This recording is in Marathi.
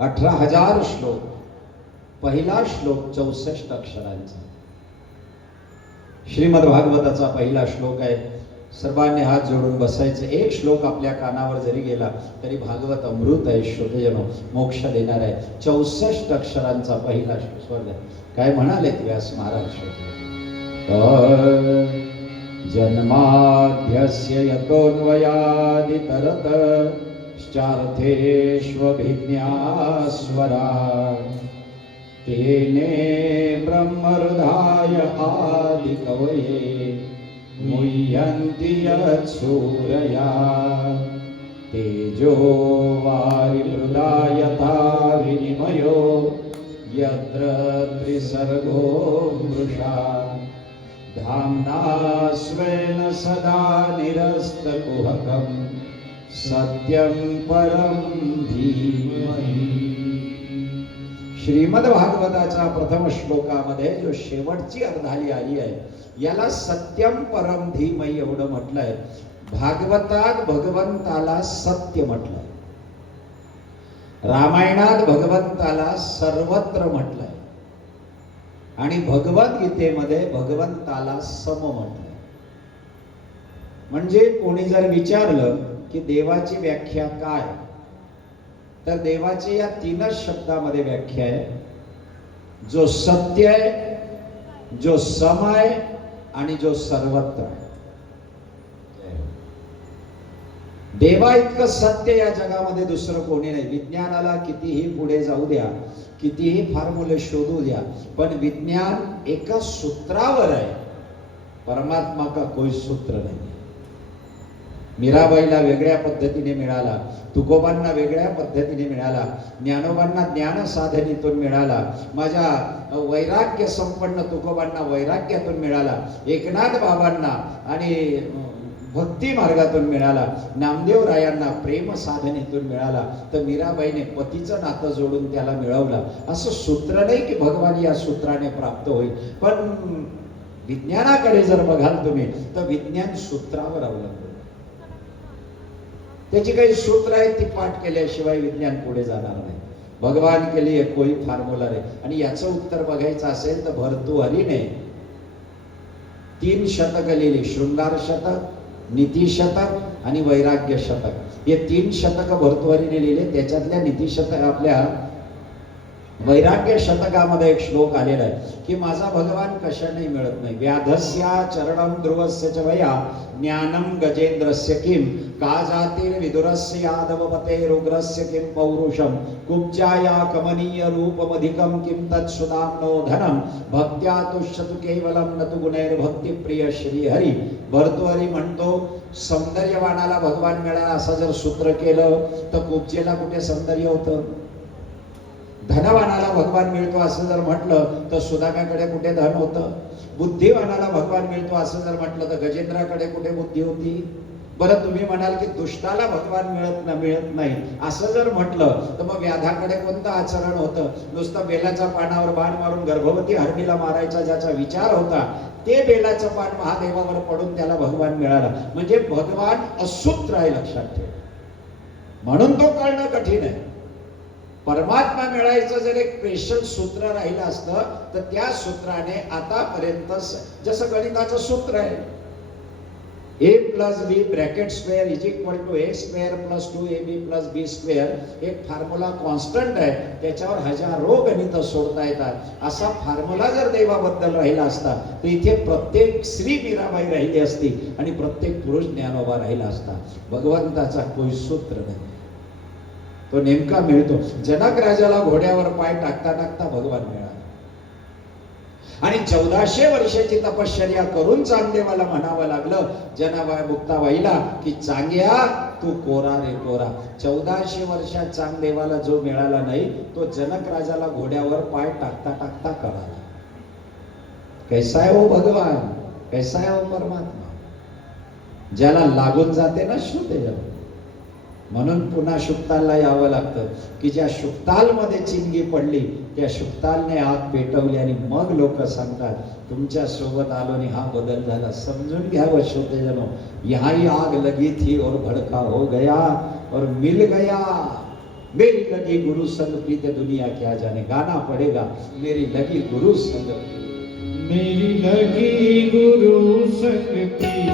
18,000 श्लोक, पहिला श्लोक 64 अक्षरांचा. श्रीमद भागवताचा पहिला श्लोक आहे. सर्वांनी हात जोडून बसायचे. एक श्लोक आपल्या कानावर जरी गेला तरी भागवत अमृत आहे, श्रोतेजनो, मोक्ष देणार आहे. 64 अक्षरांचा पहिला स्वर्ग. काय म्हणालेत व्यास महाराज? जन्माद्यस्य यतोऽन्वयादितरत श्चार्थेष्वभिज्ञास्वरा तेने ब्रह्महृदाय आदिकवये मुह्यन्ति यत्सूरया तेजो वारिमृदा यथा विनिमयो यत्र त्रिसर्गो मृषा धाम्ना स्वेन सदा निरस्तकुहकं सत्यं परं धीमहि. श्रीमद भागवताच्या प्रथम श्लोकामध्ये जो शेवटची अर्धाली आली आहे याला सत्यम परम धीमहि एवढं म्हटलंय. भागवतात भगवंताला सत्य म्हटलंय. रामायणात भगवंताला सर्वत्र म्हटलंय आणि भगवद्गीतेमध्ये भगवंताला सम म्हटलंय. म्हणजे कोणी जर विचारलं की देवाची व्याख्या काय, तर देवाची या तीनच शब्दामध्ये व्याख्या आहे. जो सत्य आहे, जो सम आहे आणि जो सर्वत्र आहे. देवा इतकं सत्य या जगामध्ये दुसरं कोणी नाही. विज्ञानाला कितीही पुढे जाऊ द्या, कितीही फॉर्म्युले शोधू द्या, पण विज्ञान एका सूत्रावर आहे. परमात्मा का कोई सूत्र नाही. मीराबाईला वेगळ्या पद्धतीने मिळाला, तुकोबांना वेगळ्या पद्धतीने मिळाला, ज्ञानोबांना ज्ञान साधनेतून मिळाला, माझ्या वैराग्य संपन्न तुकोबांना वैराग्यातून मिळाला, एकनाथ बाबांना आणि भक्ती मार्गातून मिळाला, नामदेव रायांना प्रेम साधनेतून मिळाला, तर मीराबाईने पतीचं नातं जोडून त्याला मिळवलं. असं सूत्र नाही की भगवान या सूत्राने प्राप्त होईल. पण विज्ञानाकडे जर बघाल तुम्ही तर विज्ञान सूत्रावर अवलंबून. त्याची काही सूत्र आहेत ती पाठ केल्याशिवाय विज्ञान पुढे जाणार नाही. भगवान के लिए कोई फॉर्म्युला नाही. आणि याचं उत्तर बघायचं असेल तर भर्तृहरीने 3 शतक लिहिली. शृंगार शतक, नीती शतक आणि वैराग्य शतक. हे 3 शतक भर्तृहरीने लिहिले. त्याच्यातल्या नीती शतक आपल्या वैराग्य शतकामध्ये एक श्लोक आलेला आहे की माझा भगवान कशाने मिळत नाही. व्याधस्या चरणम ध्रुवस्य च वया ज्ञानम गजेंद्रस्य किम का जातीर विदुरस्य यादवपते रुग्रस्य किम पौरुषम कुब्जाया कमनीय रूपमधिकम किम तत्सुदाम्नो धनम भक्त्या तुष्यतु केवलम न तु गुणैर भक्ती प्रिय श्री हरी. भर्तृहरी म्हणतो सौंदर्यवानाला भगवान मिळाला असं जर सूत्र केलं तर कुब्जेला कुठे सौंदर्य होतं. धनवानाला भगवान मिळतो असं जर म्हटलं तर सुदामाकडे कुठे धन होतं. बुद्धिवानाला भगवान मिळतो असं जर म्हटलं तर गजेंद्राकडे कुठे बुद्धी होती. बरं तुम्ही म्हणाल की दुष्टाला भगवान मिळत नाही असं जर म्हटलं तर मग व्याधाकडे कोणतं आचरण होतं. नुसतं बेलाच्या पानावर बाण मारून गर्भवती हरणीला मारायचा ज्याचा विचार होता ते बेलाचं पान महादेवावर पडून त्याला भगवान मिळाला. म्हणजे भगवान असूत्र आहे, लक्षात ठेव. म्हणून तो कळणं कठीण आहे. परमात्मा मिळायचं जर एक स्पेशल सूत्र राहिलं असतं तर त्या सूत्राने आतापर्यंत जसं गणिताचं सूत्र आहे a plus b bracket square is equal to a square plus 2ab plus b square. एक फॉर्म्युला कॉन्स्टंट आहे, त्याच्यावर हजारो गणित सोडता येतात. असा फॉर्म्युला जर देवाबद्दल राहिला असता तर इथे प्रत्येक श्री मीराबाई राहिली असती आणि प्रत्येक पुरुष ज्ञानोबा राहिला असता. भगवंताचा कोई सूत्र नाही, तो नेमका मिळतो. जनक राजाला घोड्यावर पाय टाकता टाकता भगवान मिळाला आणि 1400 वर्षाची तपश्चर्या करून चांगदेवाला म्हणावं लागलं जनाबाई मुक्ताबाईला की चांग्या तू कोरा रे कोरा. 1400 वर्षात चांगदेवाला जो मिळाला नाही तो जनक राजाला घोड्यावर पाय टाकता टाकता कळाला. कैसा है वो भगवान, कैसा है वो परमात्मा. ज्याला लागून जाते ना श्रुते. म्हणून पुन्हा शुक्तालला यावं लागतं की ज्या शुक्ताल मध्ये चिंगी पडली त्या शुक्तालने आग पेटवली आणि मग लोक सांगतात तुमच्या सोबत आलो आणि हा बदल झाला. समजून घ्यावं श्रोतेजनो, यहाँ ही आग लगी थी और भड़का हो गया और मिल गया. मेरी लगी गुरु संग प्रीत दुनिया क्या जाने, गाना पड़ेगा मेरी लगी गुरु संग प्रीत। मेरी लगी गुरु संग प्रीत